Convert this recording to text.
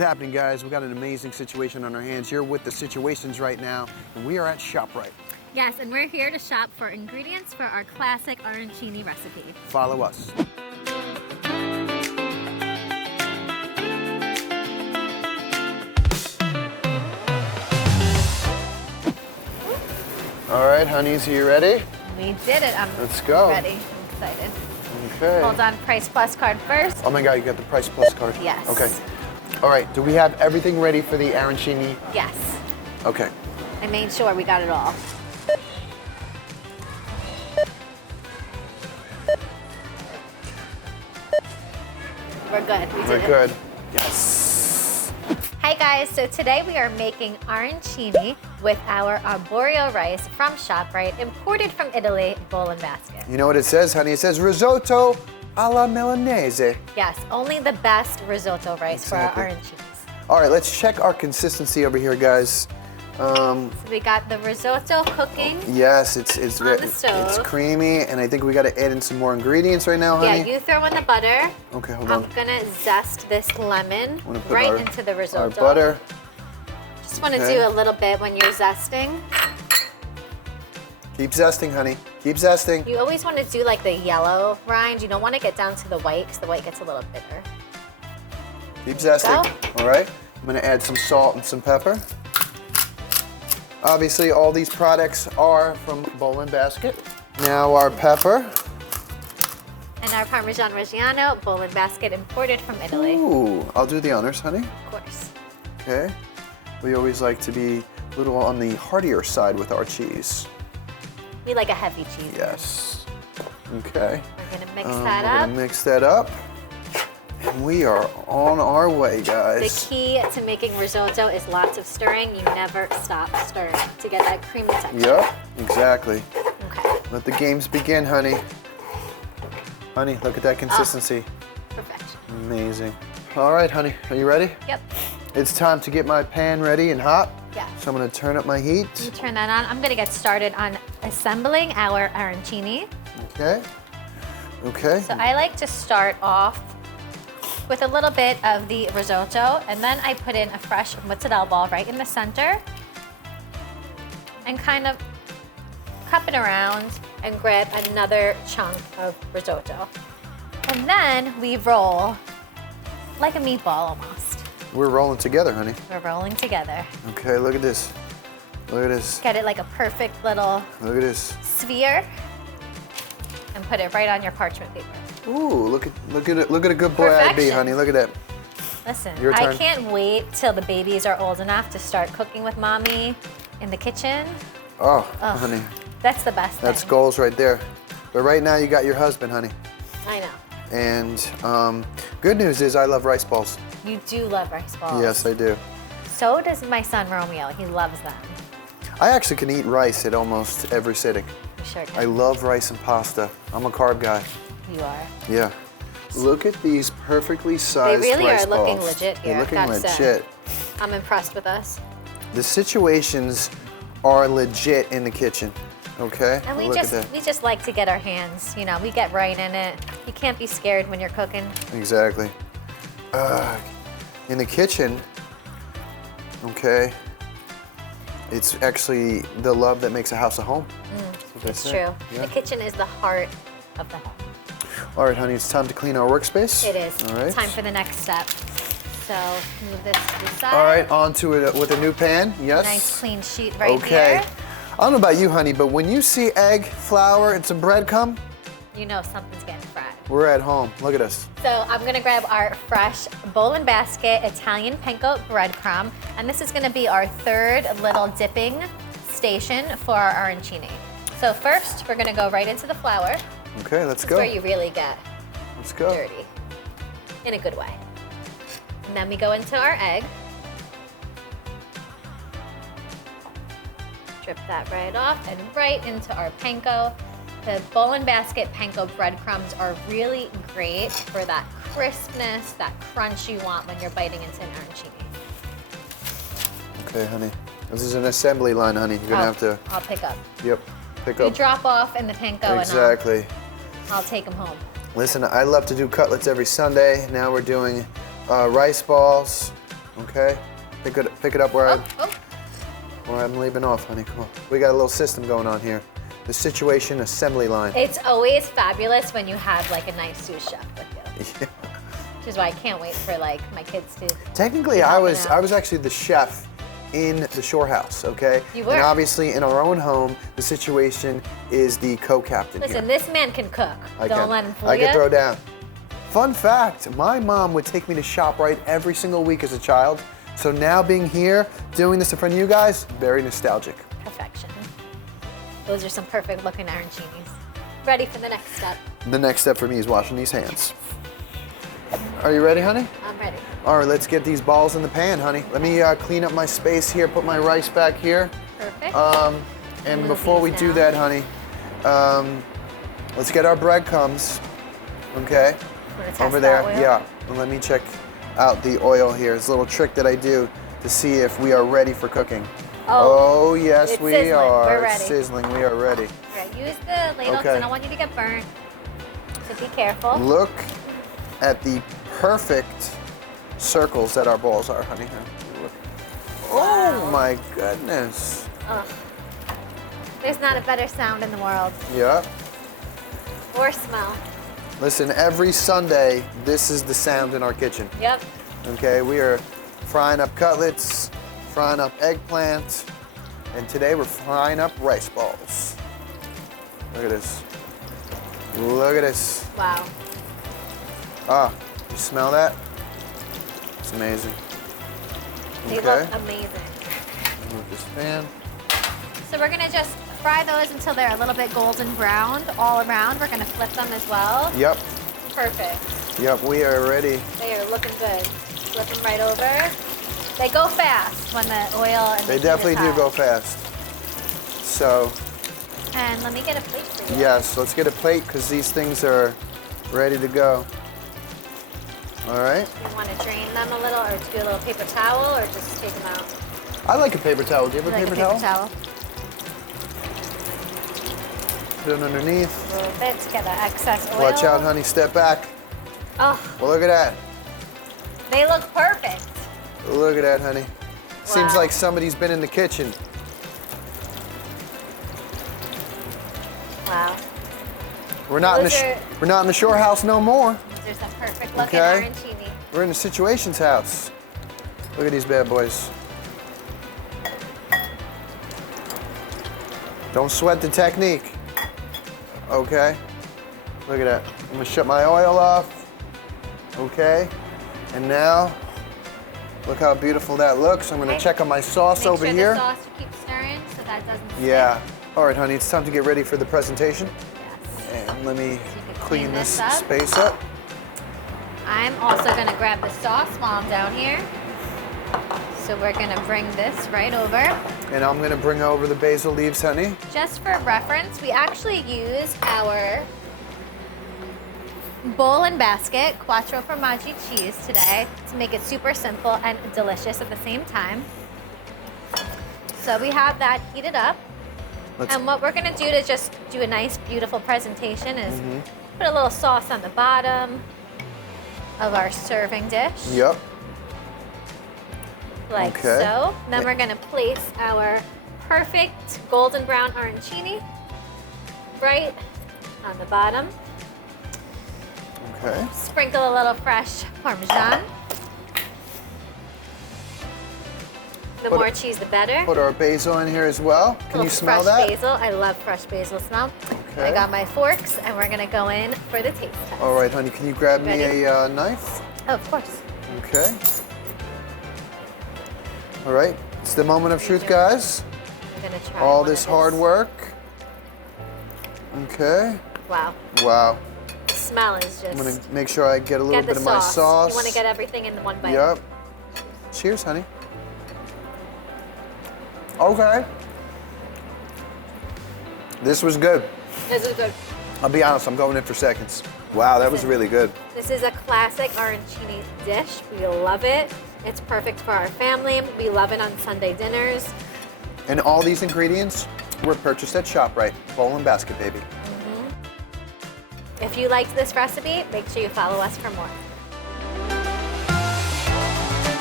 happening, guys? We got an amazing situation on our hands. You're with the situations right now, and we are at ShopRite. Yes, and we're here to shop for ingredients for our classic arancini recipe. Follow us. All right, honeys, are you ready? We did it. Let's go. Ready. I'm excited. Okay. Hold on, Price Plus card first. Oh my God, you got the Price Plus card? Yes. Okay. All right, do we have everything ready for the arancini? Yes. Okay. I made sure we got it all. We're good. We did We're it. good. Yes. Hi guys, so today we are making arancini with our arborio rice from ShopRite, imported from Italy, bowl and basket. You know what it says, honey? It says risotto alla Milanese. Yes, only the best risotto rice for our arancinis. All right, let's check our consistency over here, guys. So we got the risotto cooking. Yes, it's on the stove. It's creamy, and I think we got to add in some more ingredients right now, honey. Yeah, you throw in the butter. Okay, hold on. I'm gonna zest this lemon right into the risotto. Our butter. Just want to do a little bit when you're zesting. Keep zesting, honey. Keep zesting. You always want to do like the yellow rind. You don't want to get down to the white because the white gets a little bitter. Keep zesting. All right. I'm gonna add some salt and some pepper. Obviously, all these products are from Bowl and Basket. Now our pepper. And our Parmesan Reggiano, bowl and basket, imported from Italy. Ooh, I'll do the honors, honey. Of course. Okay. We always like to be a little on the heartier side with our cheese. We like a heavy cheese. Yes. Okay. We're gonna mix that We're up. gonna mix that up. And we are on our way, guys. The key to making risotto is lots of stirring. You never stop stirring to get that creamy texture. Yep, exactly. Okay. Let the games begin, honey. Honey, look at that consistency. Perfect. Amazing. All right, honey, are you ready? Yep. It's time to get my pan ready and hot. Yeah. So I'm gonna turn up my heat. You turn that on. I'm gonna get started on assembling our arancini. Okay. Okay. So I like to start off with a little bit of the risotto, and then I put in a fresh mozzarella ball right in the center and kind of cup it around and grab another chunk of risotto. And then we roll like a meatball almost. We're rolling together, honey. We're rolling together. Okay, look at this. Look at this. Get it like a perfect little Look at this. sphere and put it right on your parchment paper. Ooh, look at a good boy I'd be, Perfection. honey. Look at that. Listen, Your I turn. can't wait till the babies are old enough to start cooking with mommy in the kitchen. Oh, Ugh, honey. that's the best That's thing. goals right there. But right now you got your husband, honey. I know. And good news is I love rice balls. You do love rice balls. Yes, I do. So does my son Romeo. He loves them. I actually can eat rice at almost every sitting. You sure I can. love rice and pasta. I'm a carb guy. You are. Yeah. Look at these perfectly They sized really rice are looking balls. legit here. They're looking gotta legit. say. I'm impressed with us. The situations are legit in the kitchen. Okay? And we Look at that. just like to get our hands, you know, we get right in it. You can't be scared when you're cooking. Exactly. In the kitchen, okay, it's actually the love that makes a house a home. That's what they It's say. true. Yeah. The kitchen is the heart of the home. All right, honey, it's time to clean our workspace. It is. All right. Time for the next step. So move this to the side. All right, onto it with a new pan. Yes. Nice clean sheet right Okay. here. I don't know about you, honey, but when you see egg, flour, and some bread come, You know something's getting fried. we're at home. Look at us. So I'm gonna grab our fresh bowl and basket Italian panko breadcrumb, and this is gonna be our third little dipping station for our arancini. So first, we're gonna go right into the flour. Okay, let's This go. is where you really get Let's go. dirty, in a good way. And then we go into our egg. Drip that right off and right into our panko. The bowl and basket panko breadcrumbs are really great for that crispness, that crunch you want when you're biting into an arancini. Okay, honey. This is an assembly line, honey. You're gonna have to, I'll pick up. yep, pick You up. drop off in the panko Exactly. and I'll take them home. Listen, I love to do cutlets every Sunday. Now we're doing rice balls. Okay? Pick it up where Oh. I'm leaving off, honey. Come on. We got a little system going on here. The situation assembly line. It's always fabulous when you have like a nice sous chef with you. Yeah. Which is why I can't wait for like my kids to. Technically, I was actually the chef in the shore house, okay? You were. And obviously, in our own home, the situation is the co-captain Listen, here. this man can cook. I Don't can. let him fool I you. can throw down. Fun fact, my mom would take me to ShopRite every single week as a child. So now being here, doing this in front of you guys, very nostalgic. Perfection. Those are some perfect looking arancinis. Ready for the next step. The next step for me is washing these hands. Are you ready, honey? I'm ready. All right, let's get these balls in the pan, honey. Let me clean up my space here, put my rice back here. Perfect. And Move before we these do down. that, honey, let's get our breadcrumbs, okay? Wanna test Over that there, oil? yeah. And let me check out the oil here. It's a little trick that I do to see if we are ready for cooking. Oh yes, it's we sizzling. are. We're It's ready. sizzling, we are ready. All right, use the ladle because Okay. I don't want you to get burnt. So be careful. Look at the perfect circles that our balls are, honey. Look. Oh my goodness. Ugh. There's not a better sound in the world. Yeah. Or smell. Listen, every Sunday, this is the sound in our kitchen. Yep. Okay, we are frying up cutlets, frying up eggplant, and today we're frying up rice balls. Look at this. Look at this. Wow. Ah, you smell that? It's amazing. They Okay. look amazing. Move this pan. So we're gonna just fry those until they're a little bit golden browned all around. We're gonna flip them as well. Yep, Perfect. yep, we are ready. They are looking good. Flip them right over. They go fast when the oil and the They heat definitely is do high. go fast. So, And let me get a plate for you. yes, let's get a plate because these things are ready to go. All right. You want to drain them a little or do a little paper towel or just take them out? I like a paper towel. Do you have a Like paper a paper towel? towel. Put it underneath. A little bit to get the excess oil. Watch out, honey. Step back. Oh, Well, look at that. they look perfect. Look at that, honey. Seems Wow. like somebody's been in the kitchen. Wow. We're not Those we're not in the shore house no more. These are some perfect looking Okay. arancini. We're in the situations house. Look at these bad boys. Don't sweat the technique. Okay. Look at that. I'm gonna shut my oil off. Okay. And now, look how beautiful that looks. I'm gonna Okay. check on my sauce Make over sure here. the sauce you keep stirring so that doesn't stick. Yeah. All right, honey, it's time to get ready for the presentation. Yes. And let me can clean clean this this up. space up. I'm also gonna grab the sauce while I'm down here. So we're gonna bring this right over. And I'm gonna bring over the basil leaves, honey. Just for reference, we actually use our bowl and basket quattro formaggi cheese today to make it super simple and delicious at the same time. So we have that heated up. Let's, And what we're gonna do to just do a nice, beautiful presentation is Mm-hmm. put a little sauce on the bottom of our serving dish, yep. like Okay. so. Then Yeah. we're gonna place our perfect golden brown arancini right on the bottom. Okay. Sprinkle a little fresh Parmesan. The Put more it- cheese, the better. Put our basil in here as well. Can you Little smell fresh that? basil. I love fresh basil smell. Okay. I got my forks, and we're gonna go in for the taste test. All right, honey, can you grab me Ready? a knife? Oh, of course. Okay. All right, it's the moment of truth, guys. I'm gonna try All one this of hard work. Okay. Wow, Wow. the smell is I'm gonna just. make sure I get a little Get the bit of my sauce. sauce. You want to get everything in the one bite. Yep. Cheers, honey. Okay. This was good. This is good. I'll be honest, I'm going in for seconds. Wow, that was really good. This is a classic arancini dish. We love it. It's perfect for our family. We love it on Sunday dinners. And all these ingredients were purchased at ShopRite. Bowl and basket, baby. If you liked this recipe, make sure you follow us for more.